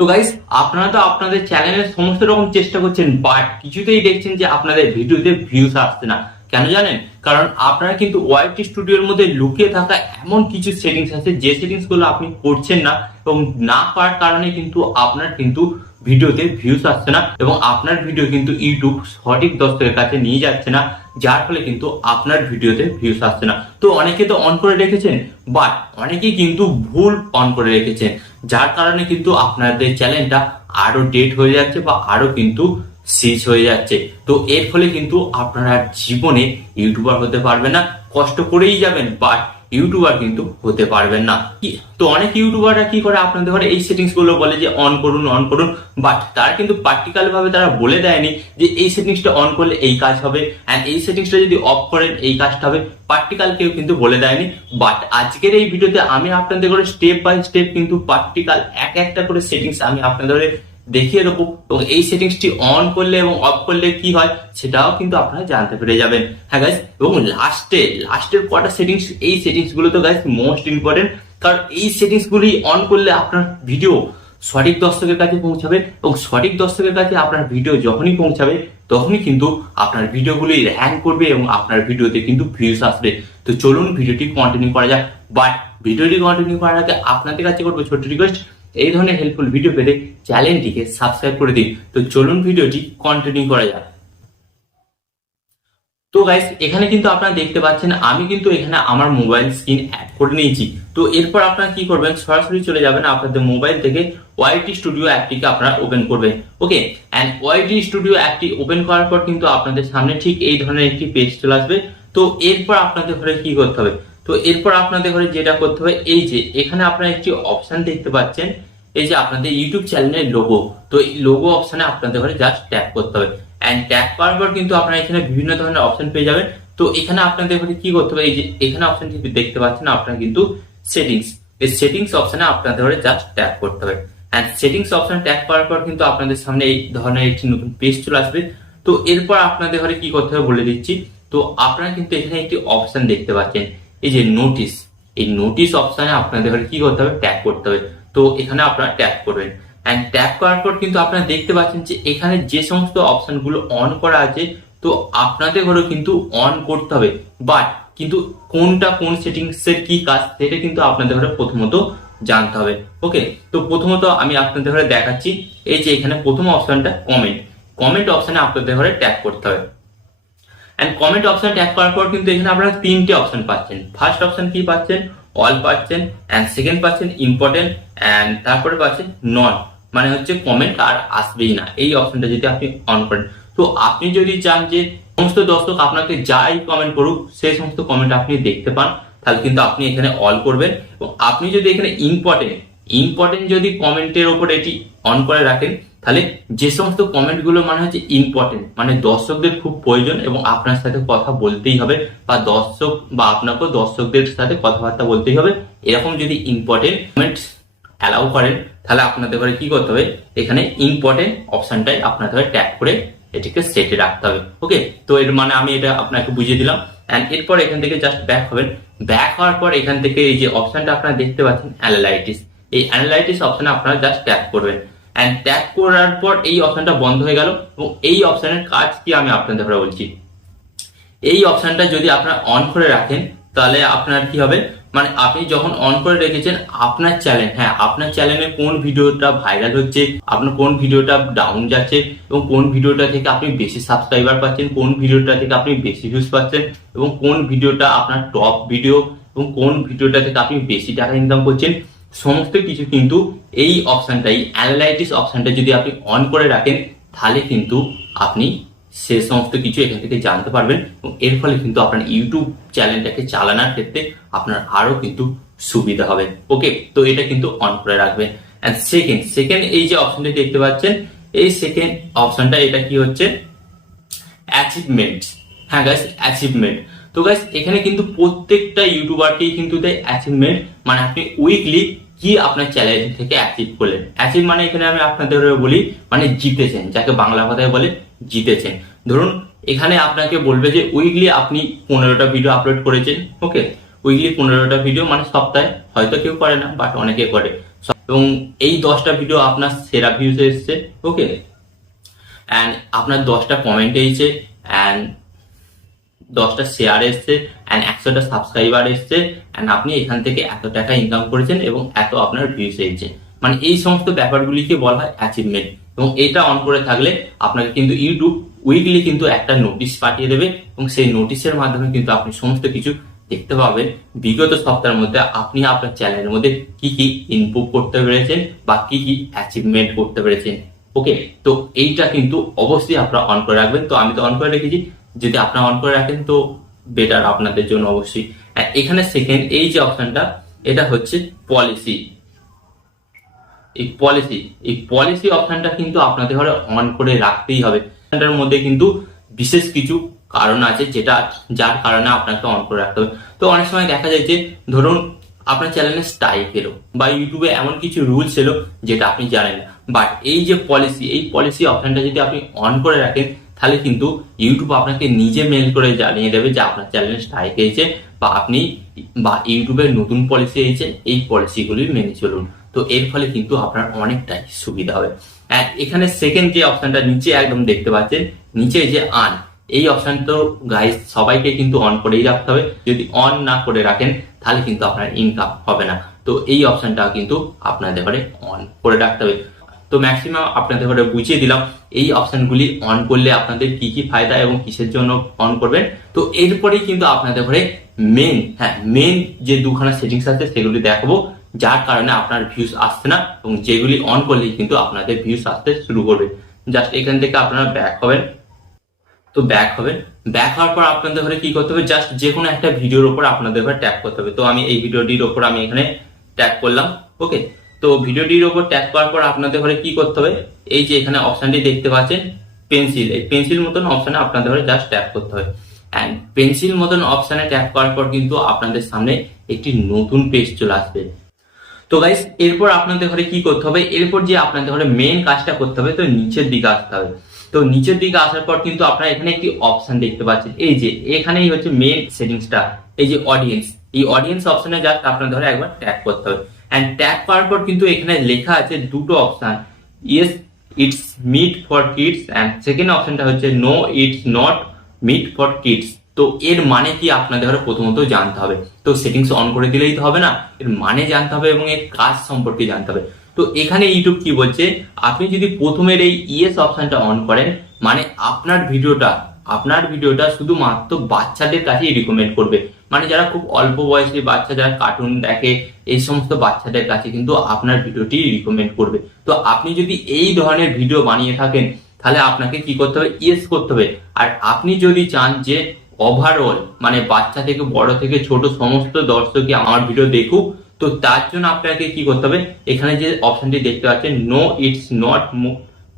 তো গাইস, আপনারা তো আপনাদের চ্যানেলে সমস্ত রকম চেষ্টা করছেন, বাট কিছুতেই দেখছেন যে আপনাদের ভিডিওতে ভিউজ আসছে না। কেন জানেন? কারণ আপনারা কিন্তু ওয়াইটি স্টুডিওর মধ্যে লুকিয়ে থাকা এমন কিছু সেটিংস আছে যে সেটিংস গুলো আপনি করছেন না, এবং না করার কারণে কিন্তু আপনার কিন্তু ভিডিওতে ভিউজ আসছে না, এবং আপনার ভিডিও কিন্তু ইউটিউব সঠিক দর্শকের কাছে নিয়ে যাচ্ছে না, যার ফলে কিন্তু আপনার ভিডিওতে ভিউজ আসছে না। তো অনেকে তো অন করে রেখেছেন, বাট অনেকেই কিন্তু ভুল অন করে রেখেছেন, যার কারণে কিন্তু আপনাদের চ্যানেলটা আরো ডেট হয়ে যাচ্ছে বা আরো কিন্তু সিজ হয়ে যাচ্ছে। তো এর ফলে কিন্তু আপনারা জীবনে ইউটিউবার হতে পারবেন না, কষ্ট করেই যাবেন বাট ইউটিউবার কিন্তু হতে পারবেন না। তো অনেক ইউটিউবাররা কি করে, আপনাদের ঘরে এই সেটিংস গুলো বলে যে অন করুন অন করুন, বাট তারা কিন্তু প্র্যাকটিক্যাল ভাবে তারা বলে দেয়নি যে এই সেটিংসটা অন করলে এই কাজ হবে, এন্ড এই সেটিংসটা যদি অফ করেন এই কাজটা হবে। প্র্যাকটিক্যাল কেউ কিন্তু বলে দেয়নি। বাট আজকের এই ভিডিওতে আমি আপনাদের করে স্টেপ বাই স্টেপ কিন্তু প্র্যাকটিক্যাল এক একটা করে সেটিংস আমি আপনাদের দেখিয়ে দেবো, এবং এই সেটিংসটি অন করলে এবং অফ করলে কি হয় সেটাও কিন্তু আপনারা জানতে পেরে যাবেন। হ্যাঁ গাইস, এবং লাস্টের কটা সেটিংস, এই সেটিংস গুলো তো গাইস মোস্ট ইম্পর্টেন্ট, কারণ এই সেটিংস গুলি অন করলে আপনার ভিডিও সঠিক দর্শকের কাছে পৌঁছাবে, এবং সঠিক দর্শকের কাছে আপনার ভিডিও যখনই পৌঁছাবে তখনই কিন্তু আপনার ভিডিওগুলি র্যাঙ্ক করবে এবং আপনার ভিডিওতে কিন্তু ভিউজ আসবে। তো চলুন ভিডিওটি কন্টিনিউ করা যাক। বাট ভিডিওটি কন্টিনিউ করার আগে আপনাদের কাছে করবো ছোট্ট রিকোয়েস্ট, এই ধরনের হেল্পফুল ভিডিও পেতে চ্যানেলটিকে সাবস্ক্রাইব করে দিন। তো চলুন ভিডিওটি কন্টিনিউ করা যাক। তো গাইস, এখানে কিন্তু আপনারা দেখতে পাচ্ছেন আমি কিন্তু এখানে আমার মোবাইল স্ক্রিন অ্যাড করে নিয়েছি। তো এরপর আপনারা কি করবেন, সরাসরি চলে যাবেন আপনাদের মোবাইল থেকে ওয়াইটি স্টুডিও অ্যাপটিকে আপনারা ওপেন করবেন। ওকে, এন্ড ওয়াইটি স্টুডিও অ্যাপটি ওপেন করার পর কিন্তু আপনাদের সামনে ঠিক এই ধরনের একটি পেজ চলে আসবে। তো এরপর আপনাদের ঘরে কি করতে হবে, তো এরপর আপনাদের ঘরে যেটা করতে হবে, এই যে এখানে আপনারা একটি অপশন দেখতে পাচ্ছেন, এই যে আপনাদের ইউটিউব চ্যানেলের লোগো। তো এই লোগো অপশনে আপনাদের ঘরে জাস্ট ট্যাপ করতে হবে, এন্ড ট্যাপ করার পর কিন্তু আপনারা এখানে বিভিন্ন ধরনের অপশন পেয়ে যাবেন। তো এখানে আপনাদের কি করতে হবে, এই যে এখানে অপশনটি দেখতে পাচ্ছেন আপনারা কিন্তু সেটিংস, এই সেটিংস অপশনে আপনাদের জাস্ট ট্যাপ করতে হবে। এন্ড সেটিংস অপশন ট্যাপ করার পর কিন্তু আপনাদের সামনে এই ধরনের একটি নতুন পেজ চলে আসবে। তো এরপর আপনাদের ঘরে কি করতে হবে বলে দিচ্ছি। তো আপনারা কিন্তু এখানে একটি অপশন দেখতে পাচ্ছেন, এই যে নোটিস, এই নোটিস অপশনে আপনাদের ঘরে কি করতে হবে, ট্যাপ করতে হবে। তো এখানে আপনারা ট্যাপ করবেন, এন্ড ট্যাপ করার পর কিন্তু আপনারা দেখতে পাচ্ছেন যে এখানে যে সমস্ত অপশন গুলো অন করা আছে, তো আপনাদের ঘরে কিন্তু অন করতে হবে, বাট কিন্তু কোনটা কোন সেটিংস এর কি কাজ সেটা কিন্তু আপনাদের ঘরে প্রথমত জানতে হবে। ওকে, তো প্রথমত আমি আপনাদের ঘরে দেখাচ্ছি, এই যে এখানে প্রথম অপশনটা কমেন্ট অপশনে আপনাদের ঘরে ট্যাপ করতে হবে। এন্ড কমেন্ট অপশন ট্যাপ করার পর কিন্তু এখানে আপনারা তিনটে অপশন পাচ্ছেন। ফার্স্ট অপশন কি পাচ্ছেন, অল পাচ্ছেন, এন্ড সেকেন্ড পাচ্ছেন ইম্পর্টেন্ট, এন্ড তারপরে পাচ্ছেন নন, মানে হচ্ছে কমেন্ট আর আসবেই না, এই অপশনটা যদি আপনি অন করেন। তো আপনি যদি চান যে সমস্ত দর্শক আপনাকে যাই কমেন্ট করুক সেই সমস্ত কমেন্ট আপনি দেখতে পান, তাহলে কিন্তু আপনি এখানে অল করবেন। এবং আপনি যদি এখানে ইম্পর্টেন্ট যদি কমেন্টের ওপর এটি অন করে রাখেন, তাহলে যে সমস্ত কমেন্ট গুলো মানে হচ্ছে ইম্পর্টেন্ট, মানে দর্শকদের খুব প্রয়োজন এবং আপনার সাথে কথা বলতেই হবে, বা দর্শক বা আপনাকে দর্শকদের সাথে কথাবার্তা বলতেই হবে, এরকম যদি ইম্পর্টেন্ট কমেন্টস অ্যালাউ করেন, তাহলে আপনাদের ঘরে কি করতে হবে, এখানে ইম্পর্টেন্ট অপশনটাই আপনাদের ট্যাপ করে এটিকে সেটে রাখতে হবে। ওকে, তো এর মানে আমি এটা আপনাকে বুঝিয়ে দিলাম। এন্ড এরপর এখান থেকে জাস্ট ব্যাক হবেন। ব্যাক হওয়ার পর এখান থেকে এই যে অপশনটা আপনারা দেখতে পাচ্ছেন অ্যানালাইটিস, এই অ্যানালাইটিস অপশনে আপনারা জাস্ট ট্যাপ করবেন। এন্ড ট্যাপ করার পর এই অপশনটা বন্ধ হয়ে গেল, এবং এই অপশনের কাজ কি আমি আপনাদের ঘরে বলছি। এই অপশনটা যদি আপনারা অন করে রাখেন, তাহলে আপনার কি হবে, মানে আপনি যখন অন করে রেখেছেন আপনার চ্যানেল, হ্যাঁ আপনার চ্যানেলে কোন ভিডিওটা ভাইরাল হচ্ছে, আপনার কোন ভিডিওটা ডাউন যাচ্ছে, এবং কোন ভিডিওটা থেকে আপনি বেশি সাবস্ক্রাইবার পাচ্ছেন, কোন ভিডিওটা থেকে আপনি বেশি ভিউজ পাচ্ছেন, এবং কোন ভিডিওটা আপনার টপ ভিডিও, এবং কোন ভিডিওটা থেকে আপনি বেশি টাকা ইনকাম করছেন, সমস্ত কিছু কিন্তু এই অপশনটা, এই অ্যানালাইটিস অপশনটা যদি আপনি অন করে রাখেন, তাহলে কিন্তু আপনি সে সমস্ত কিছু এখান থেকে জানতে পারবেন, এবং এর ফলে কিন্তু আপনার ইউটিউব চ্যানেলটাকে চালানোর ক্ষেত্রে আপনার আরো কিন্তু সুবিধা হবে। ওকে, তো এটা কিন্তু অন করে রাখবেন। এন্ড সেকেন্ড এই যে অপশনটা দেখতে পাচ্ছেন, এই সেকেন্ড অপশনটা এটা কি হচ্ছে, অ্যাচিভমেন্ট। হ্যাঁ গাইস, অ্যাচিভমেন্ট। তো গাইস, এখানে কিন্তু প্রত্যেকটা ইউটিউবারকেই কিন্তু দেয় অ্যাচিভমেন্ট, মানে আপনি উইকলি কি আপনার চ্যানেল থেকে অ্যাচিভ করলেন। অ্যাচিভ মানে এখানে আমি আপনাদের বলি, মানে জিতেছেন, যাকে বাংলা কথায় বলে জিতেছেন। ধরুন এখানে আপনাকে বলবে যে উইকলি আপনি 15টা ভিডিও আপলোড করেছেন। ওকে, উইকলি 15টা ভিডিও মানে সপ্তাহে, হয়তো কেউ করে না বাট অনেকে করে, এবং এই 10টা ভিডিও আপনার সেরা ভিউজ এসছে, ওকে, অ্যান্ড আপনার 10টা কমেন্ট এসেছে, অ্যান্ড 10টা শেয়ার এসছে, অ্যান্ড 100টা সাবস্ক্রাইবার এসছে, অ্যান্ড আপনি এখান থেকে এত টাকা ইনকাম করেছেন এবং এত আপনার ভিউজ এসেছে। মানে এই সমস্ত ব্যাপারগুলিকে বলা হয় অ্যাচিভমেন্ট। এবং এটা অন করে থাকলে আপনাকে কিন্তু ইউটিউব উইকলি কিন্তু একটা নোটিশ পাঠিয়ে দেবে এবং সেই নোটিশের মাধ্যমে কিন্তু আপনি সমস্ত কিছু দেখতে পাবেন বিগত সপ্তাহের মধ্যে আপনি আপনার চ্যানেলের মধ্যে কি কি ইমপ্রুভ করতে পেরেছেন বা কি কি অ্যাচিভমেন্ট করতে পেরেছেন। ওকে, তো এইটা কিন্তু অবশ্যই আপনারা অন করে রাখবেন। তো আমি তো অন করে রেখেছি, যদি আপনারা অন করে রাখেন তো বেটার আপনাদের জন্য অবশ্যই। এখানে সেকেন্ড এই যে অপশনটা, এটা হচ্ছে পলিসি। এই পলিসি অপশনটা কিন্তু আপনাদের ঘরে অন করে রাখতেই হবে। এটার মধ্যে কিন্তু বিশেষ কিছু কারণ আছে যার কারণে আপনাকে অন করে রাখতে হবে। তো অনেক সময় দেখা যায় যে ধরুন আপনার চ্যানেলে স্ট্রাইক এলো বা ইউটিউবে এমন কিছু রুলস এলো যেটা আপনি জানেন না, বাট এই যে পলিসি অপশনটা যদি আপনি অন করে রাখেন তাহলে কিন্তু ইউটিউব আপনাকে নিজে মেল করে জানিয়ে দেবে যে আপনার চ্যানেলে স্ট্রাইক এসেছে বা ইউটিউবের নতুন পলিসি এসেছে, এই পলিসিগুলি মেনে চলুন। তো এর ফলে কিন্তু আপনার অনেকটাই সুবিধা হবে। এখানে সেকেন্ড যে অপশনটা নিচে একদম দেখতে পাচ্ছেন, নিচে যে আর্ন, এই অপশন তো গাইস সবাইকে কিন্তু অন করেই রাখতে হবে। যদি অন না করে রাখেন তাহলে কিন্তু আপনার ইনকাম হবে না। তো এই অপশনটা কিন্তু আপনাদের ঘরে অন করে রাখতে হবে। তো ম্যাক্সিমাম আপনাদের ঘরে বুঝিয়ে দিলাম এই অপশনগুলি অন করলে আপনাদের কি কি ফায়দা এবং কিসের জন্য অন করবেন। তো এরপরেই কিন্তু আপনাদের ঘরে মেন যে দুখানা সেটিংস আছে সেগুলি দেখাবো, যার কারণে আপনার ভিউজ আসছে না এবং যেগুলি অন করলেই কিন্তু আপনাদের ভিউজ আসতে শুরু করবে। জাস্ট এখান থেকে আপনারা ব্যাক হবেন। তো ব্যাক হওয়ার পর আপনাদের ঘরে কি করতে হবে, জাস্ট যে কোনো একটা ভিডিওর উপর আপনাদের ঘরে ট্যাপ করতে হবে। তো আমি এই ভিডিওটির উপর আমি এখানে ট্যাপ করলাম, ওকে। তো ভিডিওটির উপর ট্যাপ করার পর আপনাদের ঘরে কি করতে হবে, এই যে এখানে অপশনটি দেখতে পাচ্ছেন পেন্সিল, এই পেন্সিল মতন অপশনে আপনাদের ঘরে জাস্ট ট্যাপ করতে হবে। অ্যান্ড পেন্সিল মতন অপশনে ট্যাপ করার পর কিন্তু আপনাদের সামনে একটি নতুন পেজ চলে আসবে। তো গাইস এরপর আপনাদের ঘরে কি করতে হবে, এরপর যে আপনাদের ঘরে মেন কাজটা করতে হবে, তো নিচের দিকে আসতে হবে। তো নিচের দিকে আসার পর কিন্তু আপনারা এখানে একটি অপশন দেখতে পাচ্ছেন, এই যে এখানেই হচ্ছে মেন সেটিংসটা, এই যে অডিয়েন্স, এই অডিয়েন্স অপশনে জাস্ট আপনাদের ঘরে একবার ট্যাপ করতে হবে। এন্ড ট্যাপ করার পর কিন্তু এখানে লেখা আছে দুটো option, yes it's meant for kids and second অপশনটা হচ্ছে no it's not meant for kids. তো এর মানে কি আপনাদের ঘরে প্রথমত জানতে হবে। তো সেটিংস অন করে দিলেই তো হবে না, এর মানে জানতে হবে এবং এর কাজ সম্পর্কে জানতে হবে। তো এখানে ইউটিউব কি বলছে, আপনি যদি প্রথমের এই ইয়েস অপশনটা অন করেন মানে আপনার ভিডিওটা শুধুমাত্র বাচ্চাদের কাছেই রিকমেন্ড করবে। মানে যারা খুব অল্প বয়সী বাচ্চা, যারা কার্টুন দেখে, এই সমস্ত বাচ্চাদের কাছে কিন্তু আপনার ভিডিওটি রিকমেন্ড করবে। তো আপনি যদি এই ধরনের ভিডিও বানিয়ে থাকেন তাহলে আপনাকে কি করতে হবে, ইয়েস করতে হবে। আর আপনি যদি চান যে ওভারঅল মানে বাচ্চা থেকে বড় থেকে ছোট সমস্ত দর্শকই আমার ভিডিও দেখুক, তো তার জন্য আপনাকে কি করতে হবে, এখানে যে অপশনটি দেখতে পাচ্ছেন no it's not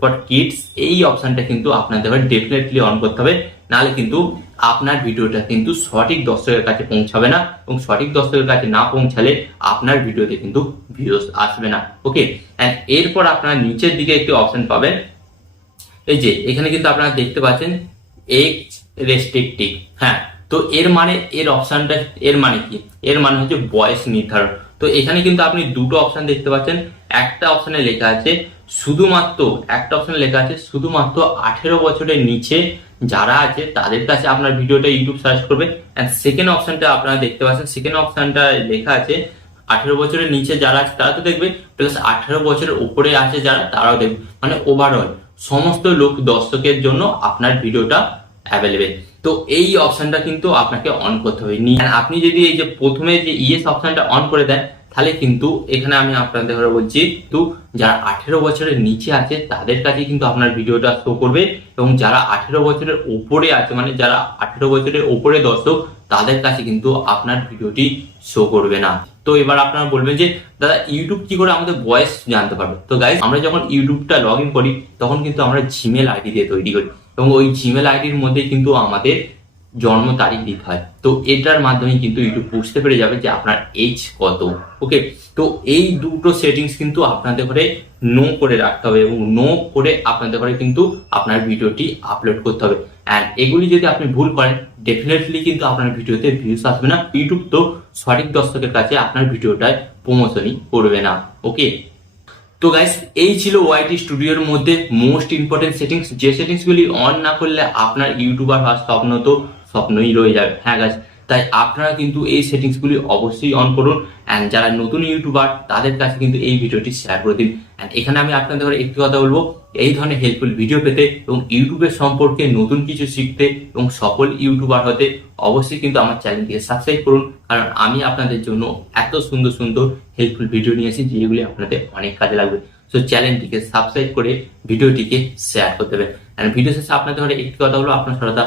for kids, এই অপশনটা কিন্তু আপনাদের ডেফিনেটলি অন করতে হবে। নাহলে কিন্তু আপনার ভিডিওটা কিন্তু সঠিক দর্শকের কাছে পৌঁছাবে না এবং সঠিক দর্শকের কাছে না পৌঁছালে আপনার ভিডিওতে কিন্তু ভিউজ আসবে না, ওকে। এন্ড এরপর আপনারা নিচের দিকে একটি অপশন পাবেন, এই যে এখানে কিন্তু আপনারা দেখতে পাচ্ছেন এজ রেস্ট্রিক্টিভ। হ্যাঁ, তো এর অপশনটা এর মানে কি, এর মানে হচ্ছে বয়স নির্ধারণ। তো এখানে কিন্তু আপনি দুটো অপশন দেখতে পাচ্ছেন, একটা অপশনে লেখা আছে শুধুমাত্র 18 বছরের নিচে যারা আছে তাদের কাছে আপনার ভিডিওটা ইউটিউব সার্চ করবে। এন্ড সেকেন্ড অপশনটা আপনারা দেখতে পাচ্ছেন, সেকেন্ড অপশনটা লেখা আছে 18 বছরের নিচে যারা আছে তারা তো দেখবে, প্লাস 18 বছরের উপরে আছে যারা তারাও দেখবে। মানে ওভারঅল সমস্ত লোক দর্শকের জন্য আপনার ভিডিওটা অ্যাভেলেবেল। তো এই অপশনটা কিন্তু আপনাকে অন করতে হবে। আপনি যদি এই যে প্রথমে যে ইয়েস অপশনটা অন করে দেন তাহলে কিন্তু এখানে আমি আপনাদের ঘরে বলছি, তো যারা 18 বছরের নিচে আছে তাদের কাছে কিন্তু আপনার ভিডিওটা শো করবে এবং যারা 18 বছরের উপরে আছে মানে যারা 18 বছরের উপরে দর্শক তাদের কাছে কিন্তু আপনার ভিডিওটি শো করবে না। তো এবার আপনারা বলবেন যে দাদা ইউটিউব কি করে আমাদের বয়স জানতে পারবে। তো গাইস আমরা যখন ইউটিউবটা লগ ইন করি তখন কিন্তু আমরা জিমেল আইডি দিয়ে তৈরি করি এবং ওই জিমেল আইডির মধ্যে কিন্তু আমাদের জন্ম তারিখ দিতে হয়। তো এটার মাধ্যমে কিন্তু ইউটিউব বুঝতে পেরে যাবে যে আপনার এজ কত, ওকে। তো এই দুটো সেটিংস কিন্তু আপনাদের ঘরে নো করে রাখতে হবে এবং নো করে আপনাদের ঘরে কিন্তু আপনার ভিডিওটি আপলোড করতে হবে। অ্যান্ড এগুলি যদি আপনি ভুল করেন ডেফিনেটলি কিন্তু আপনার ভিডিওতে ভিউজ আসবে না, ইউটিউব তো সঠিক দর্শকের কাছে আপনার ভিডিওটায় প্রমোশনই করবে না, ওকে। তো গাইস এই ছিল ওয়াইটি স্টুডিওর মধ্যে মোস্ট ইম্পর্টেন্ট সেটিংস, যে সেটিংস গুলি অন না করলে আপনার ইউটিউবার হওয়ার স্বপ্ন তো স্বপ্নই রয়ে যাবে। হ্যাঁ গাইস, তাই আপনারা কিন্তু এই সেটিংস গুলি অবশ্যই অন করুন। অ্যান্ড যারা নতুন ইউটিউবার তাদের কাছে কিন্তু এই ভিডিওটি শেয়ার করে দিন। অ্যান্ড এখানে আমি আপনাদের একটি কথা বলবো, এই ধরনের হেল্পফুল ভিডিও পেতে এবং ইউটিউবের সম্পর্কে নতুন কিছু শিখতে এবং সফল ইউটিউবার হতে অবশ্যই কিন্তু আমার চ্যানেলটিকে সাবস্ক্রাইব করুন, কারণ আমি আপনাদের জন্য এত সুন্দর সুন্দর হেল্পফুল ভিডিও নিয়ে আসি যেগুলি আপনাদের অনেক কাজে লাগবে। সো চ্যানেলটিকে সাবস্ক্রাইব করে ভিডিওটিকে শেয়ার করতে হবে। অ্যান্ড ভিডিও শেষে আপনাদের একটি কথা হলো, আপনার সর্বদা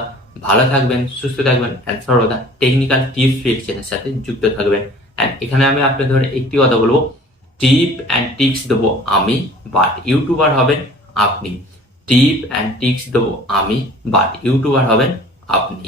ভালো থাকবেন, সুস্থ থাকবেন, অ্যান্ড সর্বদা টেকনিক্যাল টিপস ট্রিক্সের সাথে যুক্ত থাকবেন। অ্যান্ড এখানে আমি আপনাদের একটি কথা বলবো, টিপ অ্যান্ড টিক্স দেবো আমি, বাট ইউটিউবার হবেন আপনি। টিপ অ্যান্ড টিক্স দেবো আমি, বাট ইউটিউবার হবেন আপনি।